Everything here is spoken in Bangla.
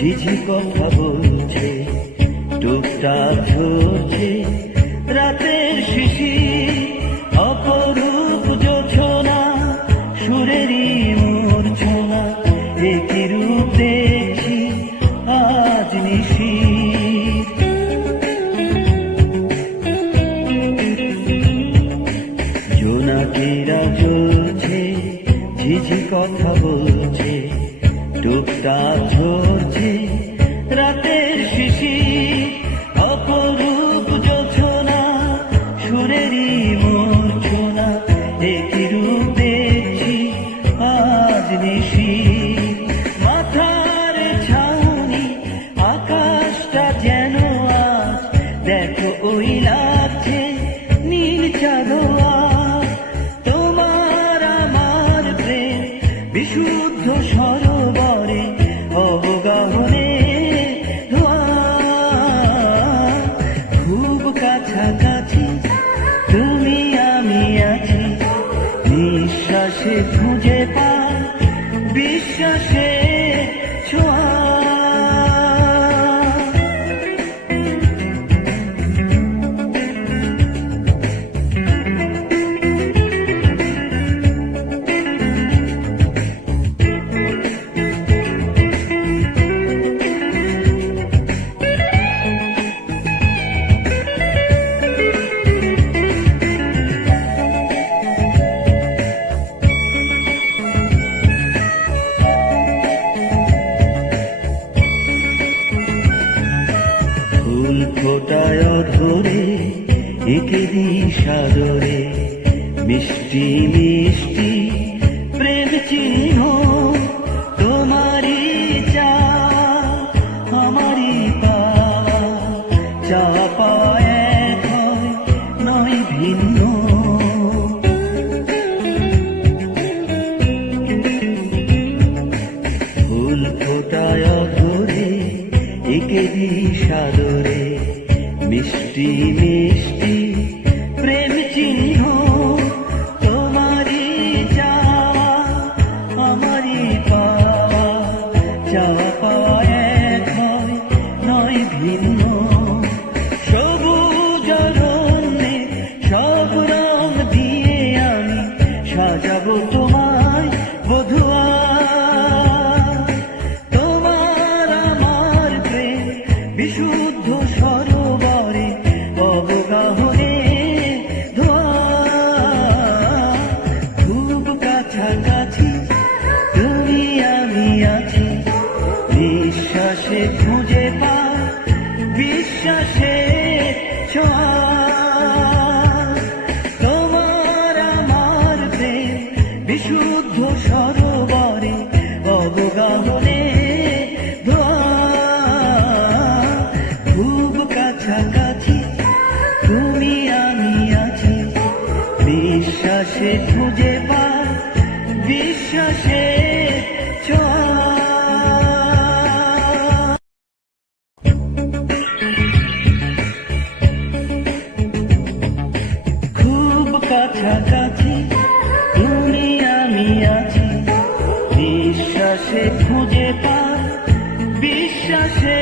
ঝিঝি কথা বলছে, টুকটাক ঝরছে রাতের শিশির, অপরূপ জোছনা সুরেরই মূর্ছনা, একই রূপ দেখছি আজ নিশির। জোনাকিরা জ্বলছে, ঝিঝি কথা বলছে, টুকটাক ঝরছে রাতের শিশির, অপরূপ জোছনা সুরেরই মূর্ছনা, একই রূপ দেখছি আজ নিশির। মাথার ছাউনি আকাশটা যেন আজ দেখো ওই লাগছে নীল চাঁদোয়া। তোমার আমার প্রেম বিশুদ্ধ সরোবরে অবগাহনে ধোয়া, খুব কাছাকাছি তুমি আমি আছি, নিঃশ্বাসে খুঁজে পাই বিশ্বাসে ছোঁয়া। ফুল ফোটায় ধরে একে দি সাদরে, মিষ্টি মিষ্টি প্রেম চিহ্ন, তোমারই চা আমারই পাওয়া, চা পাওয়া এক হয় নয় ভিন্ন। ফুল ফোটায় ধরে একে দি সাদরে, মিষ্টি মিষ্টি প্রেম চিহ্ন, তোমারই চাওয়া আমারই পাওয়া, চাওয়া পাওয়া এক হয় নয় ভিন্ন। সবুজ অরণ্যে সব রং দিয়ে আমি সাজাবো তোমায় বধুয়া। বিশুদ্ধ সরোবরে অবগাহনে ধোয়া, খুব কাছাকাছি তুমি আমি আছি, নিঃশ্বাসে খুঁজে পাই বিশ্বাসে ছোঁয়া। তোমার আমার প্রেম বিশুদ্ধ সরোবরে অবগাহনে ধোয়া, খুব কাছাকাছি তুমি আমি আছি, বিশ্বাসে খুঁজে পাই বিশ্বাসে ছোঁয়া। খুব কাছাকাছি তুমি আমি আছি, বিশ্বাসে খুঁজে পাই বিশ্বাসে